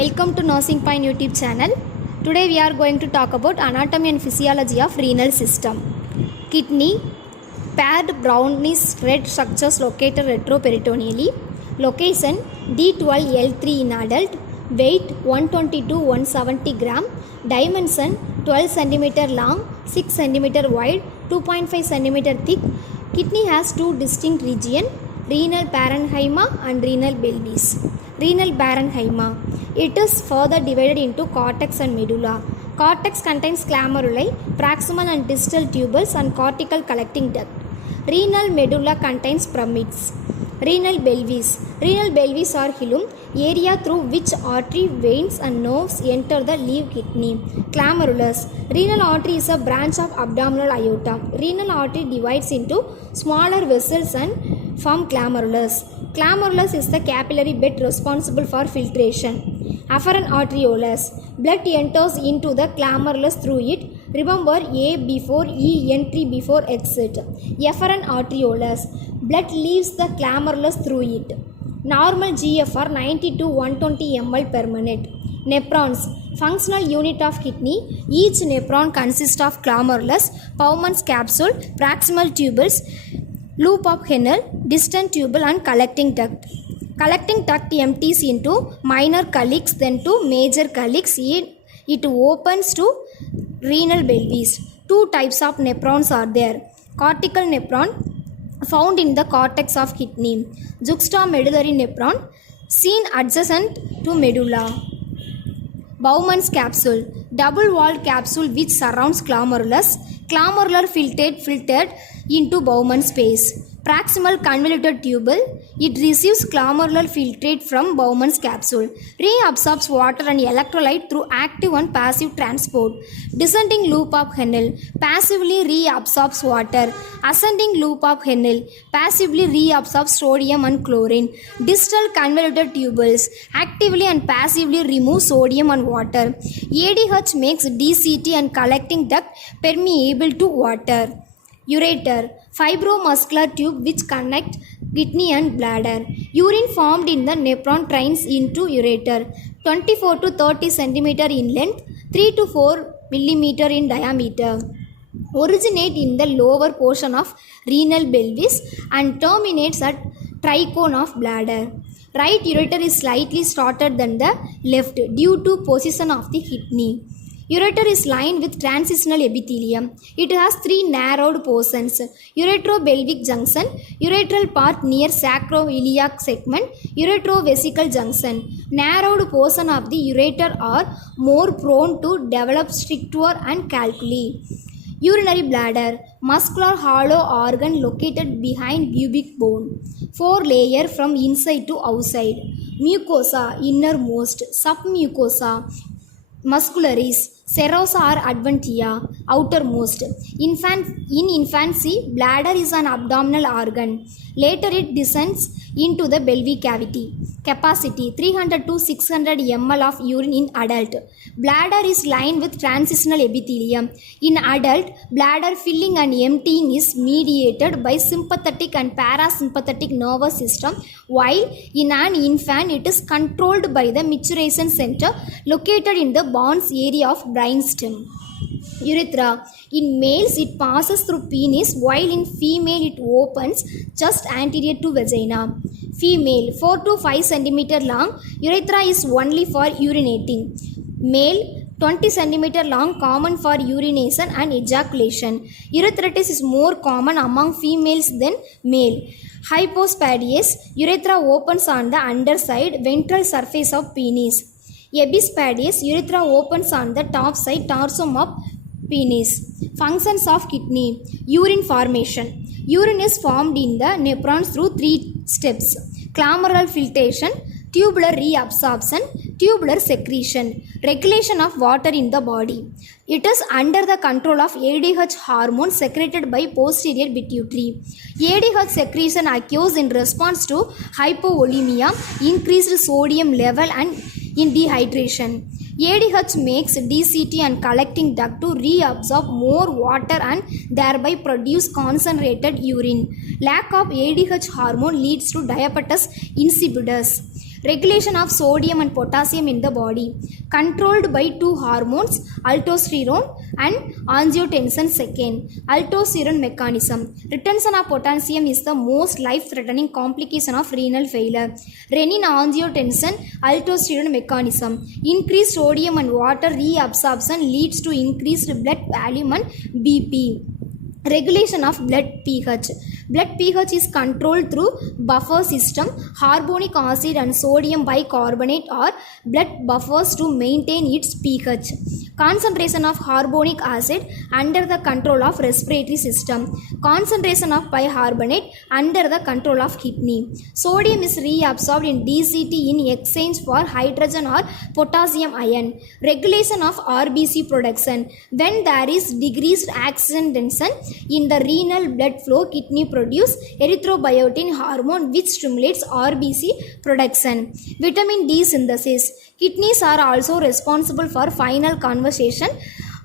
Welcome to Nursing Pine YouTube channel. Today we are going to talk about anatomy and physiology of renal system. Kidney, paired brownish red structures located retroperitoneally. Location D12L3 in adult. Weight 120 to 170 gram. Dimension 12 cm long, 6 cm wide, 2.5 cm thick. Kidney has two distinct regions, renal parenchyma and renal pelvis. Renal parenchyma. It is further divided into cortex and medulla. Cortex contains glomeruli, proximal and distal tubules and cortical collecting duct. Renal medulla contains pyramids. Renal pelvis. Renal pelvis or hilum, area through which artery, veins and nerves enter the leaf kidney. Glomerulus. Renal artery is a branch of abdominal aorta. Renal artery divides into smaller vessels and form glomerulus. Glomerulus is the capillary bed responsible for filtration. Afferent arterioles. Blood enters into the glomerulus through it. Remember A before E, entry before exit. Efferent arterioles. Blood leaves the glomerulus through it. Normal GFR 90 to 120 ml per minute. Nephrons. Functional unit of kidney. Each nephron consists of glomerulus, Bowman's capsule, proximal tubules, loop of Renal, distant tubule and collecting duct. Collecting duct empties into minor calyx, then to major calyx. It opens to renal pelvis. Two types of nephrons are there. Cortical nephron found in the cortex of kidney. Juxtamedullary nephron seen adjacent to medulla. Bowman's capsule, double-walled capsule which surrounds glomerulus. Glomerular filtered into Bowman's space. Proximal convoluted tubule, it receives glomerular filtrate from Bowman's capsule. Reabsorbs water and electrolyte through active and passive transport. Descending loop of Renal, passively reabsorbs water. Ascending loop of Renal, passively reabsorbs sodium and chlorine. Distal convoluted tubules, actively and passively remove sodium and water. ADH makes DCT and collecting duct permeable to water. Ureter, fibromuscular tube which connects kidney and bladder. Urine formed in the nephron drains into ureter. 24 to 30 cm in length, 3 to 4 mm in diameter. Originate in the lower portion of renal pelvis and terminates at tricone of bladder. Right ureter is slightly shorter than the left due to position of the kidney. Ureter is lined with transitional epithelium. It has three narrowed portions: uretropelvic junction, ureteral part near sacroiliac segment, uretrovesical junction. Narrowed portion of the ureter are more prone to develop stricture and calculi. Urinary bladder, muscular hollow organ located behind pubic bone. 4 layer from inside to outside. Mucosa, innermost. Submucosa, muscularis. Serosa or adventia, outermost. In infancy, bladder is an abdominal organ. Later it descends into the pelvic cavity. Capacity 300 to 600 ml of urine in adult. Bladder is lined with transitional epithelium. In adult, bladder filling and emptying is mediated by sympathetic and parasympathetic nervous system, while in an infant it is controlled by the maturation center located in the Bonn's area of brainstem. Urethra. In males it passes through penis, while in female it opens just anterior to vagina. Female 4 to 5 cm long. Urethra is only for urinating. Male 20 cm long, common for urination and ejaculation. Urethritis is more common among females than male. Hypospadias. Urethra opens on the underside ventral surface of penis. Epispadias. Urethra opens on the top side tarsum of penis. Functions of kidney. Urine formation. Urine is formed in the nephrons through 3 steps: glomerular filtration, tubular reabsorption, tubular secretion. Regulation of water in the body. It is under the control of ADH hormone secreted by posterior pituitary. ADH secretion occurs in response to hypovolemia, increased sodium level and in dehydration. ADH makes DCT and collecting duct to reabsorb more water and thereby produce concentrated urine. Lack of ADH hormone leads to diabetes insipidus. Regulation of sodium and potassium in the body, controlled by two hormones, aldosterone and angiotensin. Second, aldosterone mechanism. Retention of potassium is the most life-threatening complication of renal failure. Renin angiotensin aldosterone mechanism. Increased sodium and water reabsorption leads to increased blood volume and BP. Regulation of blood pH. Blood pH is controlled through buffer system. Carbonic acid and sodium bicarbonate are blood buffers to maintain its pH. Concentration of carbonic acid under the control of respiratory system. Concentration of bicarbonate under the control of kidney. Sodium is reabsorbed in DCT in exchange for hydrogen or potassium ion. Regulation of RBC production. When there is decreased oxygen tension in the renal blood flow, kidney produce erythropoietin hormone which stimulates RBC production. Vitamin D synthesis. Kidneys are also responsible for final conversion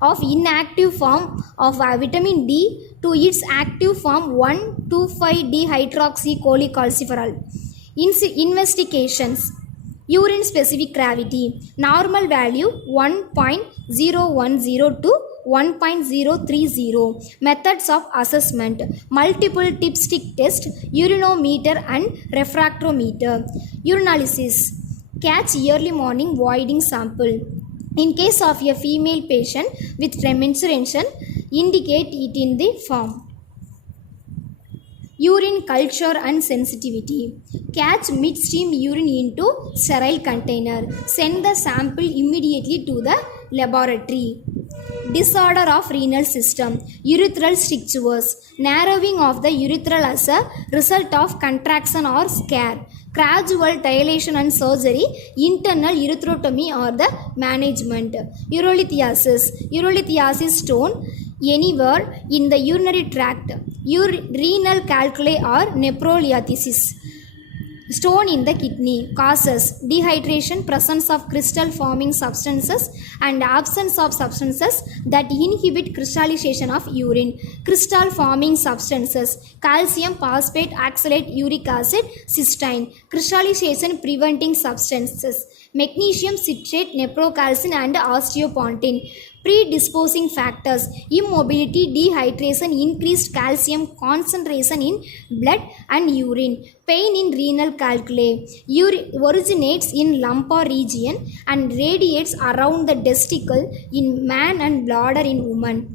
of inactive form of vitamin D to its active form 1,2,5-dehydroxycholecalciferol. Investigations. Urine specific gravity. Normal value 1.010 to 1.030. Methods of assessment. Multiple dipstick test, urinometer and refractometer. Urinalysis. Catch early morning voiding sample. In case of a female patient with menstruation, indicate it in the form. Urine culture and sensitivity. Catch midstream urine into sterile container. Send the sample immediately to the laboratory. Disorder of renal system. Urethral strictures. Narrowing of the urethral as a result of contraction or scare. Gradual dilation and surgery. Internal erythrotomy or the management. Urolithiasis. Urolithiasis stone anywhere in the urinary tract. Renal calculi or nephrolithiasis. Stone in the kidney. Causes. Dehydration, presence of crystal forming substances and absence of substances that inhibit crystallization of urine. Crystal forming substances. Calcium phosphate, oxalate, uric acid, cysteine. Crystallization preventing substances. Magnesium citrate, neprocalcin and osteopontin. Predisposing factors. Immobility, dehydration, increased calcium concentration in blood and urine. Pain in renal calculi. Originates in lumbar region and radiates around the testicle in man and bladder in woman.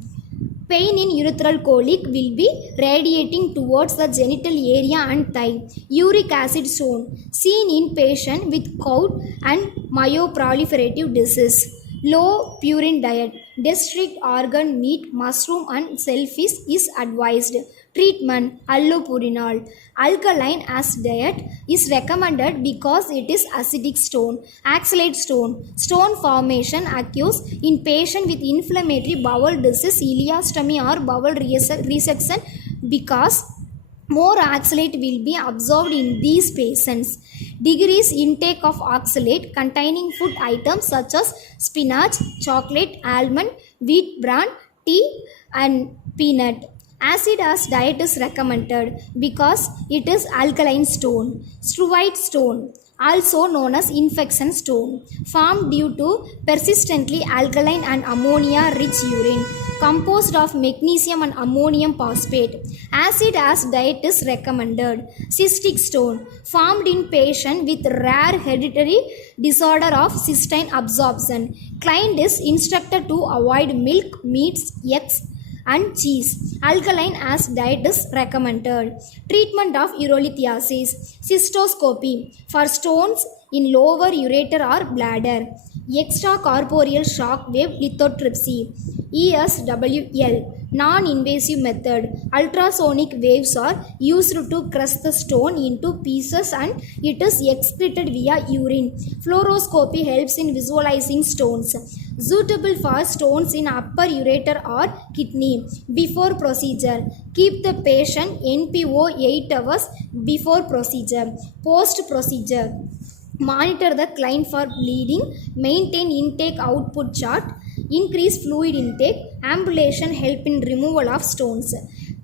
Pain in urethral colic will be radiating towards the genital area and thigh. Uric acid stone. Seen in patient with gout and myoproliferative disease. Low purine diet. Gastric organ meat, mushroom and shellfish is advised. Treatment. Allopurinol. Alkaline as diet is recommended because it is acidic stone. Oxalate stone. Stone formation occurs in patient with inflammatory bowel disease, ileostomy or bowel resection because more oxalate will be absorbed in these patients. Decrease intake of oxalate containing food items such as spinach, chocolate, almond, wheat bran, tea and peanut. Acid as diet is recommended because it is alkaline stone. Struvite stone, also known as infection stone, formed due to persistently alkaline and ammonia rich urine composed of magnesium and ammonium phosphate. Acid as diet is recommended. Cystic stone, formed in patient with rare hereditary disorder of cystine absorption. Client is instructed to avoid milk, meats, eggs and cheese. Alkaline as diet is recommended. Treatment of urolithiasis. Cystoscopy for stones in lower ureter or bladder. Extracorporeal shock wave lithotripsy ESWL. Non-invasive method. Ultrasonic waves are used to crush the stone into pieces and it is excreted via urine. Fluoroscopy helps in visualizing stones. Suitable for stones in upper ureter or kidney. Before procedure. Keep the patient NPO 8 hours before procedure. Post procedure. Monitor the client for bleeding. Maintain intake output chart. Increase fluid intake. Ambulation help in removal of stones.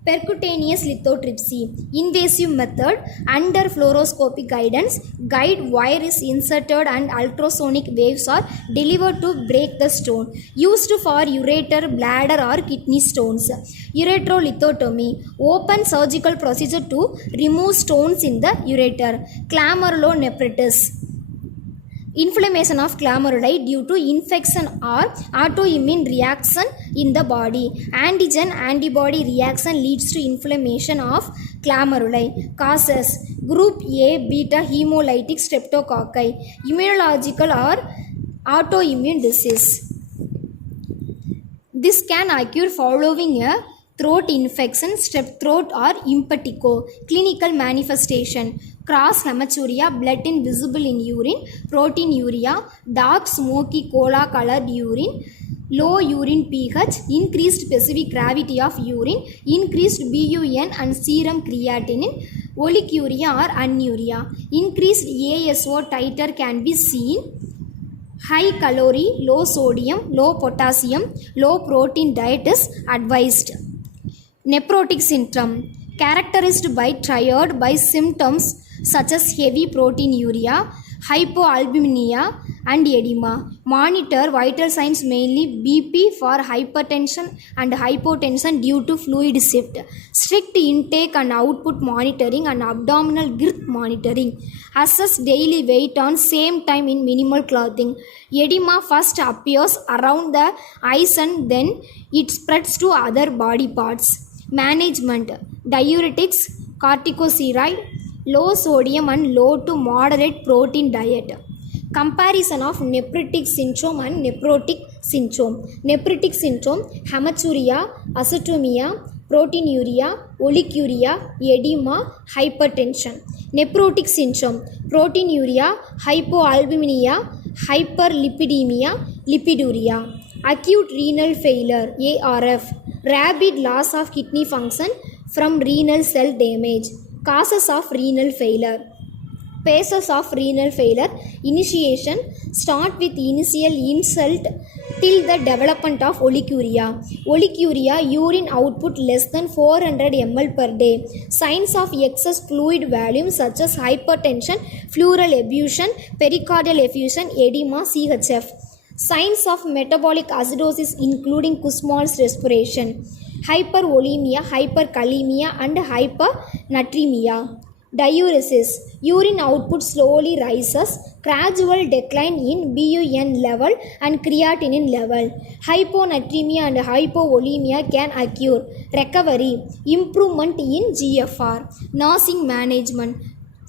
Percutaneous lithotripsy, invasive method under fluoroscopic guidance. Guide wire is inserted and ultrasonic waves are delivered to break the stone. Used for ureter, bladder or kidney stones. Ureterolithotomy, open surgical procedure to remove stones in the ureter. Glomerulonephritis, inflammation of glomeruli due to infection or autoimmune reaction in the body. Antigen antibody reaction leads to inflammation of glomeruli. Causes: group A beta hemolytic streptococci, immunological or autoimmune disease. This can occur following a throat infection, strep throat or impetigo. Clinical manifestation: cross hematuria, blood invisible in urine, proteinuria, dark smoky cola colored urine, low urine pH, increased specific gravity of urine, increased BUN and serum creatinine, oliguria or anuria. Increased ASO titer can be seen. High calorie, low sodium, low potassium, low protein diet is advised. Nephrotic syndrome, characterized by triad by symptoms such as heavy proteinuria, hypoalbuminemia and edema. Monitor vital signs, mainly BP for hypertension and hypotension due to fluid shift. Strict intake and output monitoring and abdominal girth monitoring. Assess daily weight on same time in minimal clothing. Edema first appears around the eyes and then it spreads to other body parts. Management: diuretics, corticosteroid, low sodium and low to moderate protein diet. Comparison of nephritic syndrome and nephrotic syndrome. Nephritic syndrome: hematuria, azotemia, proteinuria, oliguria, edema, hypertension. Nephrotic syndrome: proteinuria, hypoalbuminemia, hyperlipidemia, lipiduria. Acute renal failure ARF, rapid loss of kidney function from renal cell damage. Causes of renal failure. Phases of renal failure. Initiation: start with initial insult till the development of oliguria. Oliguria, urine output less than 400 ml per day. Signs of excess fluid volume such as hypertension, pleural effusion, pericardial effusion, edema, CHF. Signs of metabolic acidosis including Kussmaul's respiration, hyperolemia, hyperkalemia and hypernatremia. Diuresis: urine output slowly rises, gradual decline in BUN level and creatinine level. Hyponatremia and hypovolemia can occur. Recovery: improvement in GFR. Nursing management: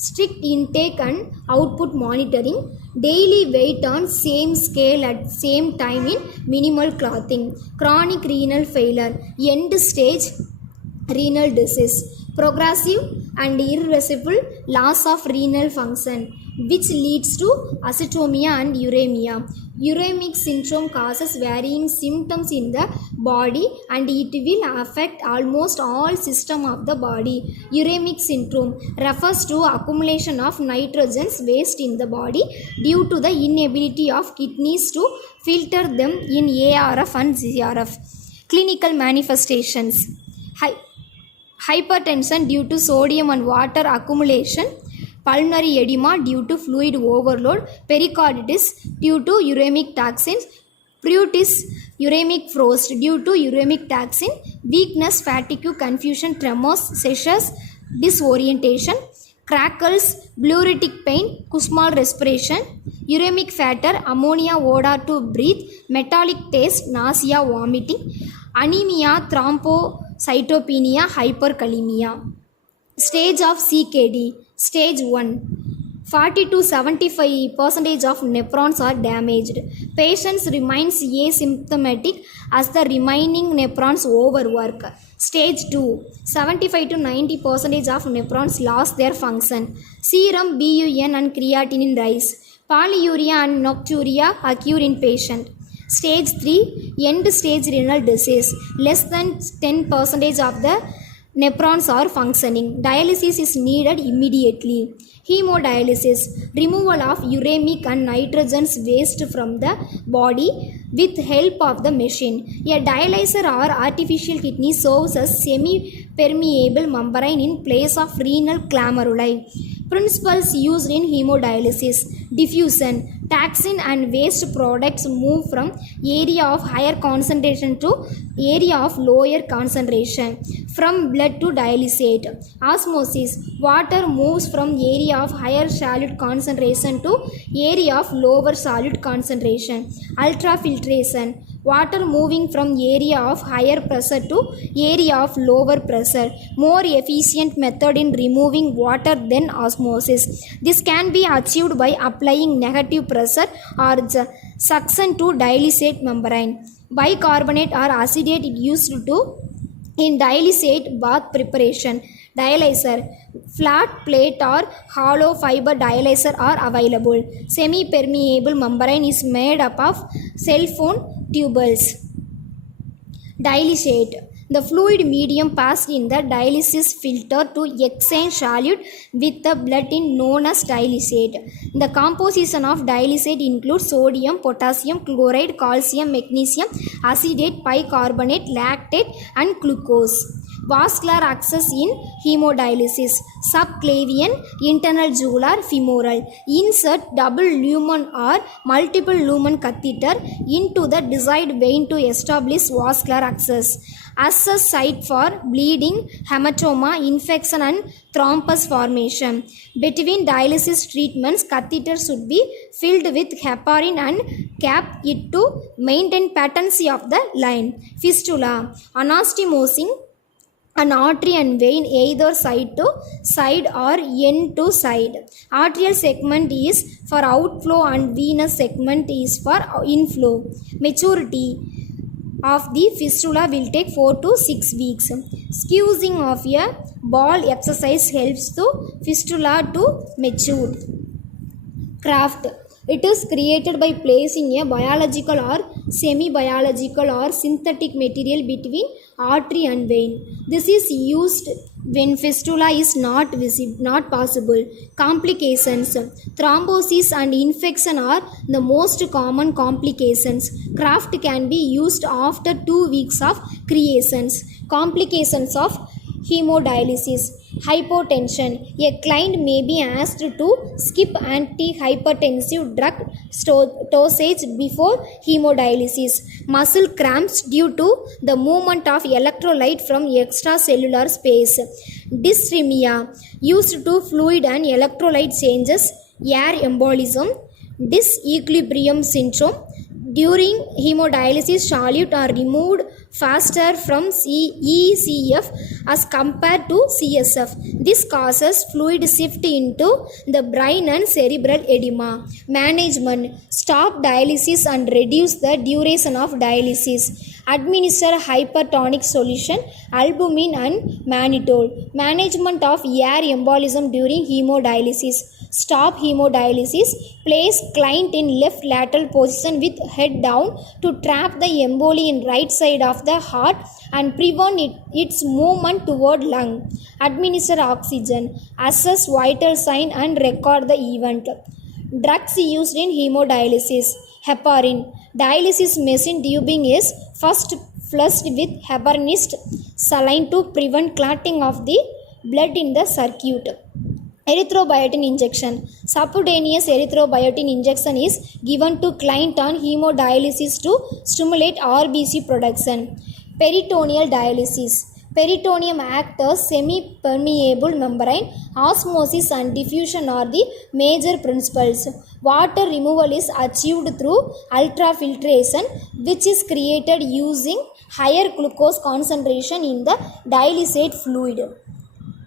strict intake and output monitoring, daily weight on same scale at same time in minimal clothing. Chronic renal failure, end stage renal disease, progressive and irreversible loss of renal function which leads to azotemia and uremia. Uremic syndrome causes varying symptoms in the body and it will affect almost all systems of the body. Uremic syndrome refers to accumulation of nitrogen waste in the body due to the inability of kidneys to filter them in ARF and CRF. Clinical manifestations: hypertension due to sodium and water accumulation, pulmonary edema due to fluid overload, pericarditis due to uremic toxins, pruritus, uremic frost due to uremic toxin, weakness, fatigue, confusion, tremors, seizures, disorientation, crackles, pleuritic pain, Kussmaul respiration, uremic failure, ammonia odor to breathe, metallic taste, nausea, vomiting, anemia, thrombocytopenia, hyperkalemia. Stage of CKD. Stage 1. 40 to 75% of nephrons are damaged. Patients remains asymptomatic as the remaining nephrons overwork. Stage 2. 75 to 90% of nephrons lost their function. Serum BUN and creatinine rise. Polyuria and nocturia occur in patient. Stage 3. End stage renal disease. Less than 10% of the nephrons are functioning. Dialysis is needed immediately. Hemodialysis, removal of uremic and nitrogen waste from the body with help of the machine. A dialyzer or artificial kidney serves as permeable membrane in place of renal glomeruli. Principles used in hemodialysis: diffusion. Toxin and waste products move from area of higher concentration to area of lower concentration from blood to dialysate. Osmosis. Water moves from area of higher solute concentration to area of lower solute concentration. Ultrafiltration. Water moving from area of higher pressure to area of lower pressure. More efficient method in removing water than osmosis. This can be achieved by applying negative pressure or suction to dilysate membrane. Bicarbonate or acetate used to in dilysate bath preparation. Dialyzer. Flat plate or hollow fiber dialyzer are available. Semi-permeable membrane is made up of cell phone tubules. Dilysate. The fluid medium passed in the dialysis filter to exchange solute with the blood is known as dilysate. The composition of dilysate includes sodium, potassium, chloride, calcium, magnesium, acetate, bicarbonate, lactate, and glucose. Vascular access in hemodialysis. Subclavian, internal jugular, femoral. Insert double lumen or multiple lumen catheter into the desired vein to establish vascular access. Assess site for bleeding, hematoma, infection and thrombus formation. Between dialysis treatments, catheter should be filled with heparin and cap it to maintain patency of the line. Fistula. Anastomosing an artery and vein either side to side or end to side. Arterial segment is for outflow and venous segment is for inflow. Maturity of the fistula will take 4 to 6 weeks. Squeezing of a ball exercise helps the fistula to mature. Graft. It is created by placing a biological or semi-biological or synthetic material between artery and vein. This is used when fistula is not possible. Complications. Thrombosis and infection are the most common complications. Graft can be used after 2 weeks of creations. Complications of hemodialysis. Hypotension. A client may be asked to skip antihypertensive drug dosage before hemodialysis. Muscle cramps due to the movement of electrolyte from extracellular space. Dysrhythmia. Used to fluid and electrolyte changes. Air embolism. Disequilibrium syndrome. During hemodialysis, solute are removed faster from ECF as compared to CSF. This causes fluid shift into the brain and cerebral edema. Management. Stop dialysis and reduce the duration of dialysis. Administer hypertonic solution, albumin and mannitol. Management of air embolism during hemodialysis. Stop hemodialysis. Place client in left lateral position with head down to trap the emboli in right side of the heart and prevent its movement toward lung. Administer oxygen. Assess vital sign and record the event. Drugs used in hemodialysis. Heparin. Dialysis machine tubing is first flushed with heparinized saline to prevent clotting of the blood in the circuit. Erythrobiotin injection. Subcutaneous erythrobiotin injection is given to client on hemodialysis to stimulate RBC production. Peritoneal dialysis. Peritoneum acts as semi-permeable membrane. Osmosis and diffusion are the major principles. Water removal is achieved through ultrafiltration, which is created using higher glucose concentration in the dialysate fluid.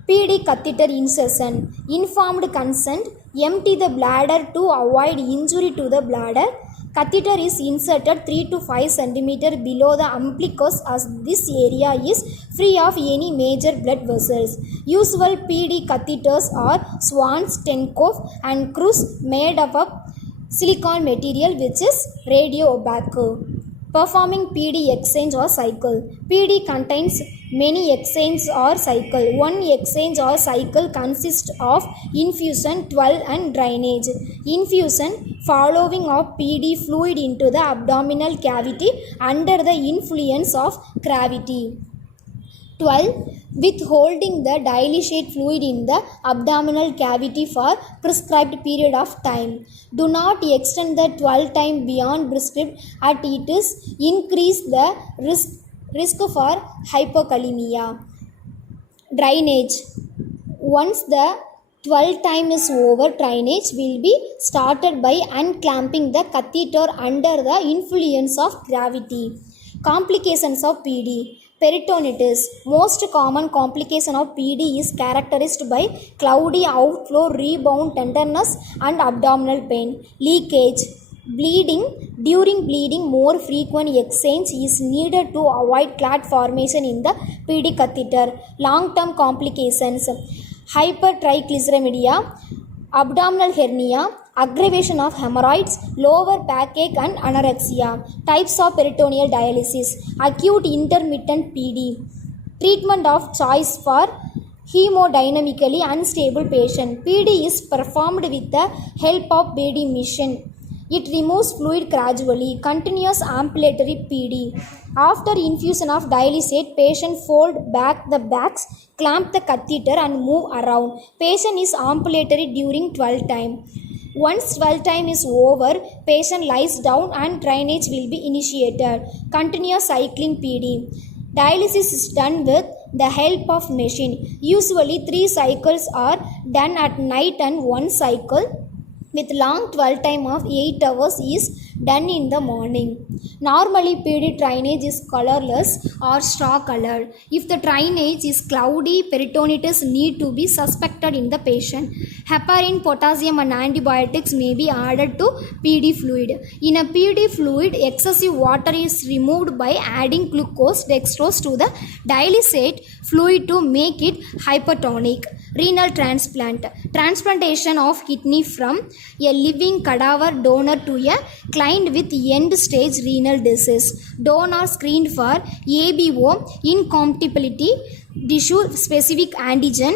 PD catheter insertion. Informed consent. Empty the bladder to avoid injury to the bladder. Catheter is inserted 3 to 5 cm below the umbilicus as this area is free of any major blood vessels. Usual PD catheters are Swans, Tenkov and Cruz made up of silicone material which is radio opaque. Performing PD exchange or cycle. PD contains many exchanges or cycle. One exchange or cycle consists of infusion, 12 and drainage. Infusion following of PD fluid into the abdominal cavity under the influence of gravity. 12. Withholding the dialysate fluid in the abdominal cavity for prescribed period of time. Do not extend the 12 time beyond prescribed at it is increase the risk for hypokalemia. Drainage. Once the 12 time is over, drainage will be started by unclamping the catheter under the influence of gravity. Complications of PD. Peritonitis. Most common complication of PD is characterized by cloudy outflow, rebound, tenderness and abdominal pain. Leakage. Bleeding. During bleeding, more frequent exchange is needed to avoid clot formation in the PD catheter. Long-term complications. Hypertriglyceridemia, abdominal hernia, aggravation of hemorrhoids, lower backache and anorexia. Types of peritoneal dialysis. Acute intermittent PD. Treatment of choice for hemodynamically unstable patient. PD is performed with the help of Beatty machine. It removes fluid gradually. Continuous ambulatory PD. After infusion of dialysate, patient fold back the bags, clamp the catheter and move around. Patient is ambulatory during 12 time. Once 12 time is over, patient lies down and drainage will be initiated. Continuous cycling PD. Dialysis is done with the help of machine. Usually 3 cycles are done at night and 1 cycle with long 12 time of 8 hours is done in the morning. Normally PD drainage is colorless or straw colored. If the drainage is cloudy, peritonitis need to be suspected in the patient. Heparin, potassium and antibiotics may be added to PD fluid. In a PD fluid, excessive water is removed by adding glucose dextrose to the dialysate fluid to make it hypertonic. Renal transplant. Transplantation of kidney from a living cadaver donor to a client with end stage renal disease. Donor screened for ABO, incompatibility, tissue specific antigen,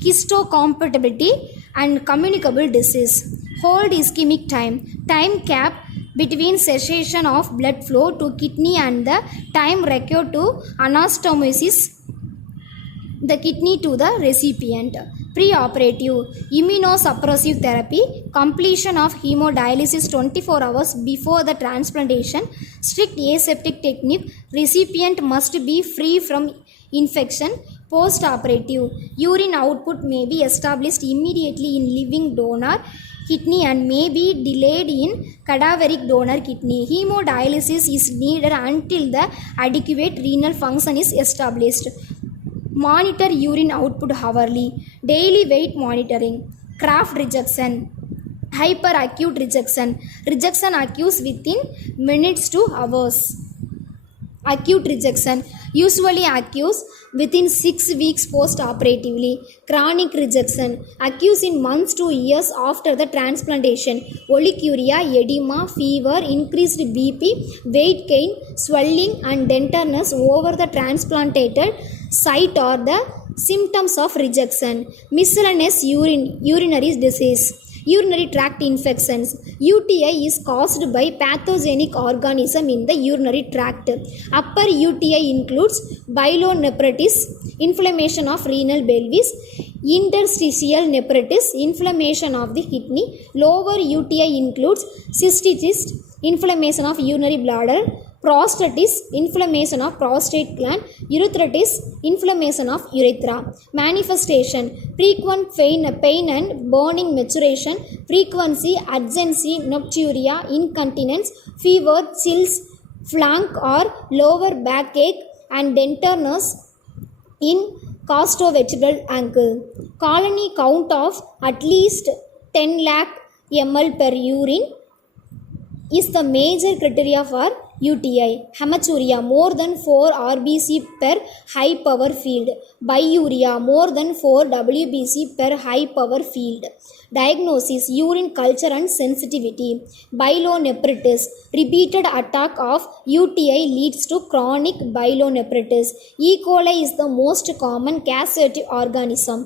histocompatibility and communicable disease. Hold ischemic time. Time cap between cessation of blood flow to kidney and the time required to anastomosis the kidney to the recipient. Preoperative. Immunosuppressive therapy. Completion of hemodialysis 24 hours before the transplantation. Strict aseptic technique. Recipient must be free from infection. Post-operative. Urine output may be established immediately in living donor kidney and may be delayed in cadaveric donor kidney. Hemodialysis is needed until the adequate renal function is established. Monitor urine output hourly. Daily weight monitoring. Graft rejection. Hyperacute rejection. Rejection occurs within minutes to hours. Acute rejection usually occurs within 6 weeks post-operatively. Chronic rejection occurs in months to years after the transplantation. Oliguria, edema, fever, increased BP, weight gain, swelling and tenderness over the transplanted site are the symptoms of rejection. Miscellaneous urinary disease. Urinary tract infections. UTI is caused by pathogenic organism in the urinary tract. Upper UTI includes pyelonephritis, inflammation of renal pelvis, interstitial nephritis, inflammation of the kidney. Lower UTI includes cystitis, inflammation of urinary bladder, prostatitis, inflammation of prostate gland, urethritis, inflammation of urethra. Manifestation: frequent pain and burning maturation, frequency, urgency, nocturia, incontinence, fever, chills, flank or lower backache and tenderness in costovertebral ankle. Colony count of at least 10 lakh ml per urine is the major criteria for UTI. Hematuria more than 4 RBC per high power field. Biuria more than 4 WBC per high power field. Diagnosis: urine culture and sensitivity. Byelonephritis: repeated attack of UTI leads to chronic byelonephritis. E. coli is the most common causative organism.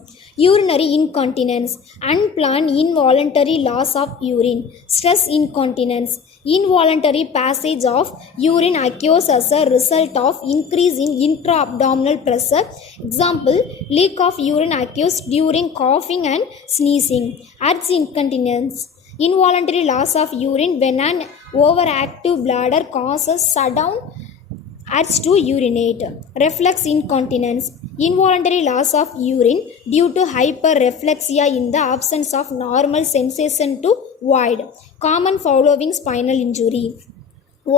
Urinary incontinence: unplanned involuntary loss of urine. Stress incontinence: involuntary passage of urine occurs as a result of increase in intra-abdominal pressure. Example: leak of urine occurs during coughing and sneezing. Urge incontinence: involuntary loss of urine when an overactive bladder causes sudden urge to urinate. Reflex incontinence: involuntary loss of urine due to hyperreflexia in the absence of normal sensation to void. Common following spinal injury.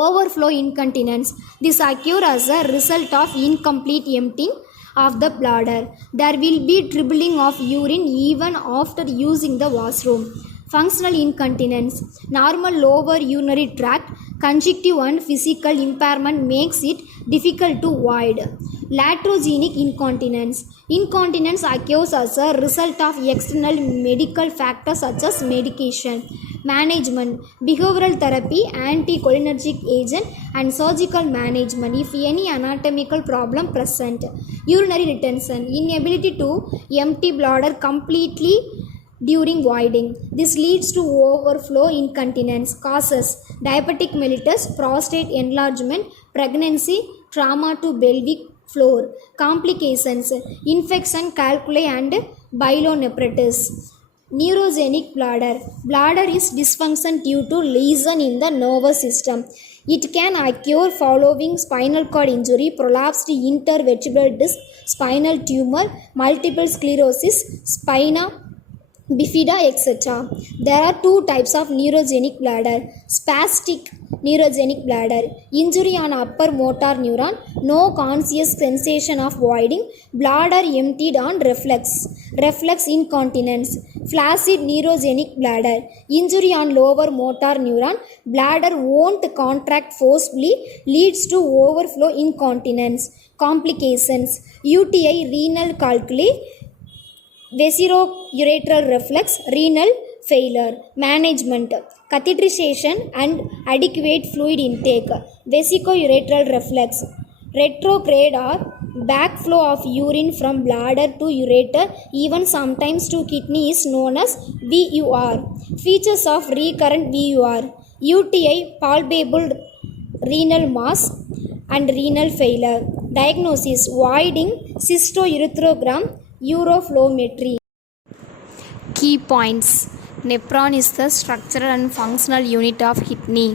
Overflow incontinence: this occurs as a result of incomplete emptying of the bladder. There will be dribbling of urine even after using the washroom. Functional incontinence: normal lower urinary tract conjunctive and physical impairment makes it difficult to void. Iatrogenic incontinence: incontinence occurs as a result of external medical factors such as medication. Management: behavioral therapy, anticholinergic agent, and surgical management if any anatomical problem present. Urinary retention: inability to empty bladder completely during voiding. This leads to overflow incontinence. Causes: diabetic mellitus, prostate enlargement, pregnancy, trauma to pelvic floor. Complications: infection, calculi, and byelonephritis. Neurogenic bladder: bladder is dysfunction due to lesion in the nervous system. It can occur following spinal cord injury, prolapsed intervertebral disc, spinal tumor, multiple sclerosis, spina bifida, etc. There are two types of neurogenic bladder. Spastic neurogenic bladder: injury on upper motor neuron, no conscious sensation of voiding, bladder emptied on reflex. Reflex incontinence. Flaccid neurogenic bladder: injury on lower motor neuron, bladder won't contract forcibly, leads to overflow incontinence. Complications: UTI, renal calculi, vesicoureteral reflex, renal failure. Management: catheterization and adequate fluid intake. Vesicoureteral reflex: retrograde or backflow of urine from bladder to ureter, even sometimes to kidney, is known as VUR. Features of recurrent VUR: UTI, palpable renal mass, and renal failure. Diagnosis: voiding, cystourethrogram, uroflowmetry. Key points. Nephron is the structural and functional unit of kidney.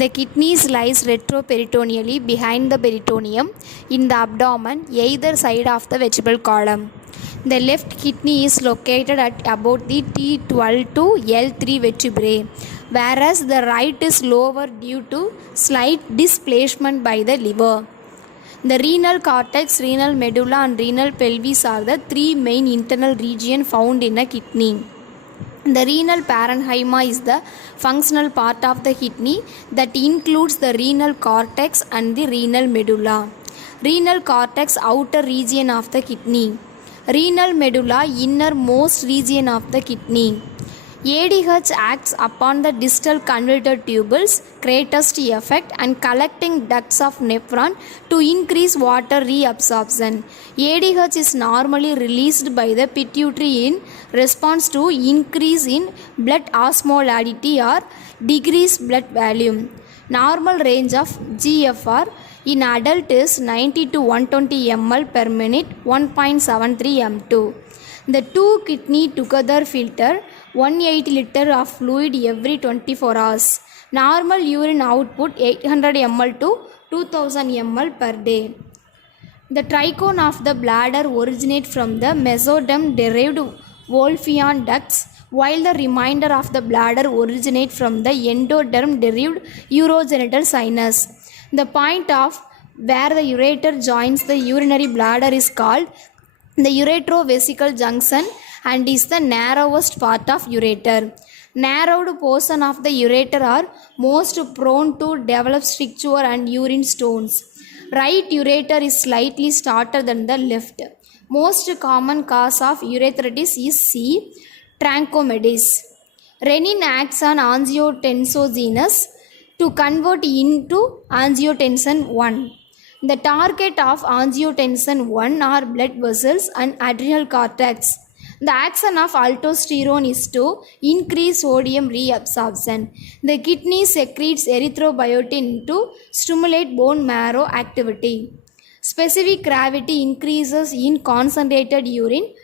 The kidneys lies retroperitoneally behind the peritoneum in the abdomen, either side of the vegetable column. The left kidney is located at about the T12 to L3 vertebrae, whereas the right is lower due to slight displacement by the liver. The renal cortex, renal medulla, and renal pelvis are the three main internal regions found in a kidney. The renal parenchyma is the functional part of the kidney that includes the renal cortex and the renal medulla. Renal cortex, outer region of the kidney. Renal medulla, innermost region of the kidney. ADH acts upon the distal convoluted tubules, greatest effect, and collecting ducts of nephron to increase water reabsorption. ADH is normally released by the pituitary in response to increase in blood osmolality or decrease blood volume. Normal range of GFR in adult is 90 to 120 ml per minute, 1.73 m2. The two kidney together filter 180 liter of fluid every 24 hours. Normal urine output 800 ml to 2000 ml per day. The trichome of the bladder originates from the mesoderm derived Wolffian ducts, while the remainder of the bladder originates from the endoderm derived urogenital sinus. The point of where the ureter joins the urinary bladder is called the uretrovesical junction and is the narrowest part of ureter. Narrowed portion of the ureter are most prone to develop stricture and urine stones. Right ureter is slightly shorter than the left. Most common cause of urethritis is C. Trachomedes. Renin acts on angiotensogenesis to convert into angiotensin 1. The target of angiotensin 1 are blood vessels and adrenal cortex. The action of aldosterone is to increase sodium reabsorption. The kidney secretes erythrobiotin to stimulate bone marrow activity. Specific gravity increases in concentrated urine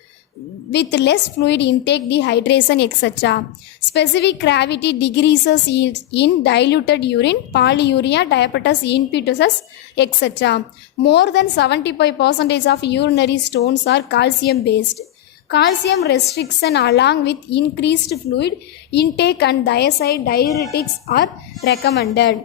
with less fluid intake, dehydration, etc. Specific gravity decreases in diluted urine, polyuria, diabetes insipidus, etc. More than 75% of urinary stones are calcium based. Calcium restriction along with increased fluid intake and thiazide diuretics are recommended.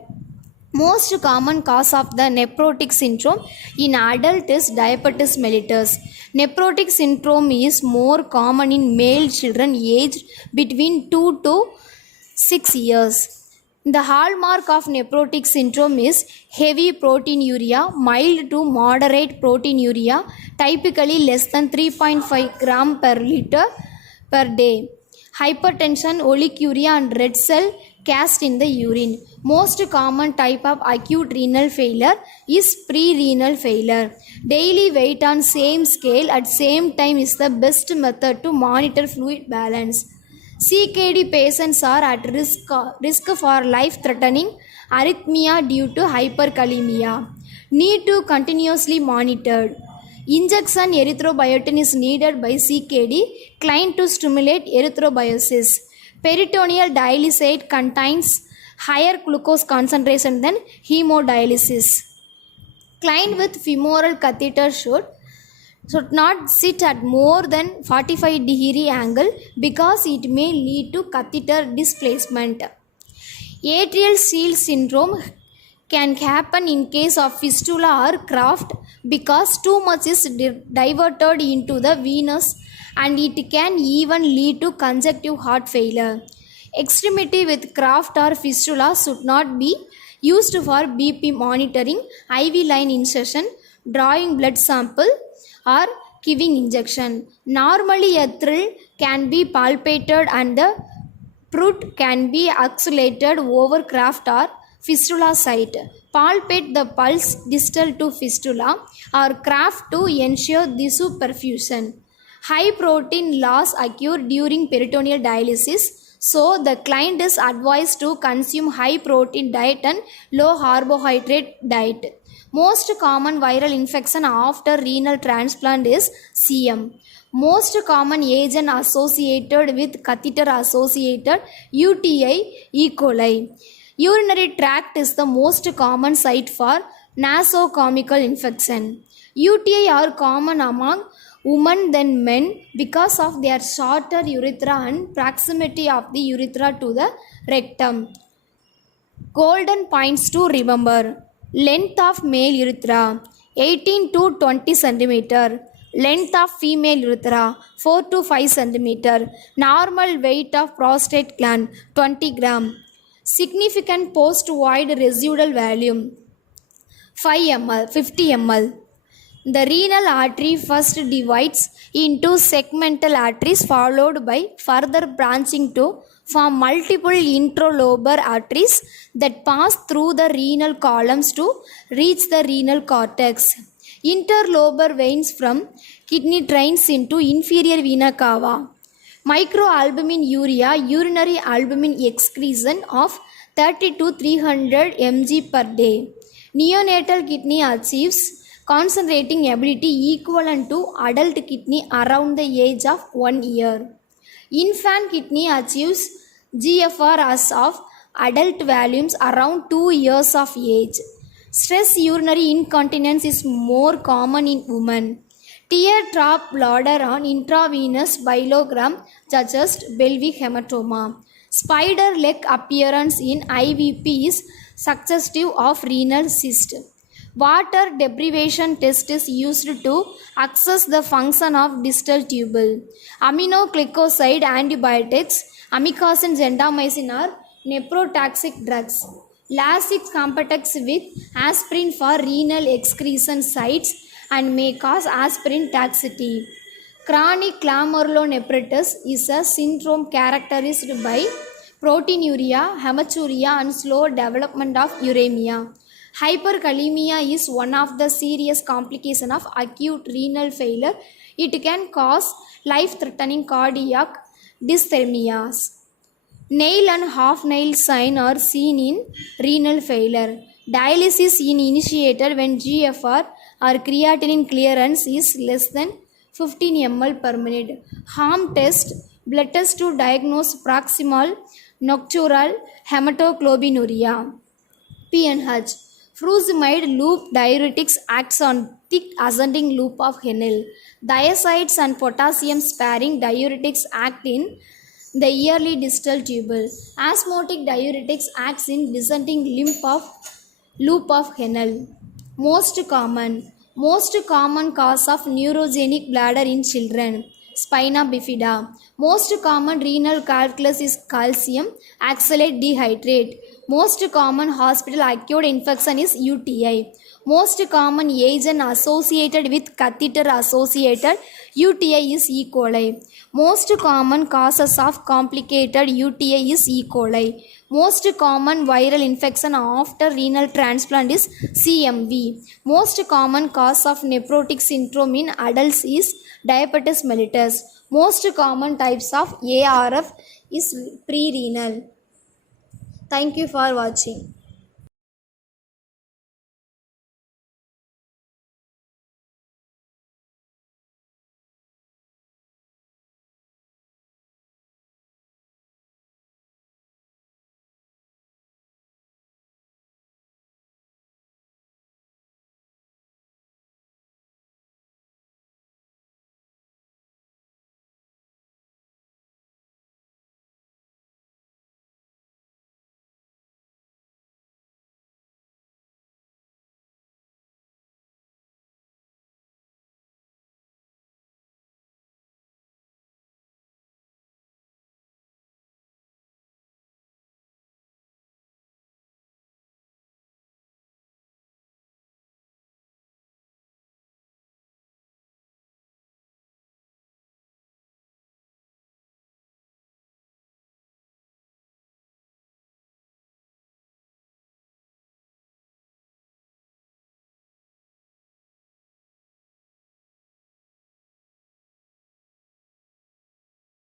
Most common cause of the nephrotic syndrome in adult is diabetes mellitus. Nephrotic syndrome is more common in male children aged between 2 to 6 years. The hallmark of nephrotic syndrome is heavy proteinuria, mild to moderate proteinuria, typically less than 3.5 gram per liter per day. Hypertension, oliguria and red cell cast in the urine. Most common type of acute renal failure is pre-renal failure. Daily weight on same scale at same time is the best method to monitor fluid balance. CKD patients are at risk for life-threatening arrhythmia due to hyperkalemia. Need to continuously monitored. Injection erythrobiotin is needed by CKD client to stimulate erythrobiosis. Peritoneal dialysate contains higher glucose concentration than hemodialysis. Client with femoral catheter should not sit at more than 45-degree angle because it may lead to catheter displacement. Atrial seal syndrome can happen in case of fistula or craft because too much is diverted into the venous, and it can even lead to congestive heart failure. Extremity with craft or fistula should not be used for BP monitoring, IV line insertion, drawing blood sample or giving injection. Normally a thrill can be palpated and the prut can be accelerated over craft or fistula site. Palpate the pulse distal to fistula or craft to ensure tissue perfusion. High protein loss occur during peritoneal dialysis, so the client is advised to consume high protein diet and low carbohydrate diet. Most common viral infection after renal transplant is CM. Most common agent associated with catheter associated UTI, E. coli. Urinary tract is the most common site for nosocomial infection. UTI are common among women than men because of their shorter urethra and proximity of the urethra to the rectum. Golden points to remember. Length of male urethra 18 to 20 cm. Length of female urethra 4 to 5 cm. Normal weight of prostate gland 20 gram. Significant post-void residual volume 5 ml, 50 ml. The renal artery first divides into segmental arteries followed by further branching to form multiple intralobar arteries that pass through the renal columns to reach the renal cortex. Interlobar veins from kidney drains into inferior vena cava. Microalbuminuria, urinary albumin excretion of 30 to 300 mg per day. Neonatal kidney achieves concentrating ability equivalent to adult kidney around the age of 1 year. Infant kidney achieves GFR as of adult volumes around 2 years of age. Stress urinary incontinence is more common in women. Teardrop bladder on intravenous bielogram suggests pelvic hematoma. Spider leg appearance in IVP is suggestive of renal cyst. Water deprivation test is used to assess the function of distal tubule. Aminoglycoside antibiotics, amikacin, gentamicin are nephrotoxic drugs. Lasix compacts with aspirin for renal excretion sites and may cause aspirin toxicity. Chronic glomerulonephritis is a syndrome characterized by proteinuria, hematuria, and slow development of uremia. Hyperkalemia is one of the serious complications of acute renal failure. It can cause life-threatening cardiac dysrhythmias. Nail and half nail sign are seen in renal failure. Dialysis is initiated when GFR or creatinine clearance is less than 15 ml per minute. Harm test, blood test to diagnose proximal noctural hematoglobinuria. PNH. Furosemide loop diuretics acts on thick ascending loop of Renal. Thiazides and potassium sparing diuretics act in the early distal tubule. Osmotic diuretics acts in descending loop of Renal. Most common cause of neurogenic bladder in children. Spina bifida. Most common renal calculus is calcium oxalate dehydrate. Most common hospital acute infection is UTI. Most common agent associated with catheter associated UTI is E. coli. Most common causes of complicated UTI is E. coli. Most common viral infection after renal transplant is CMV. Most common cause of nephrotic syndrome in adults is diabetes mellitus. Most common types of ARF is pre-renal. Thank you for watching.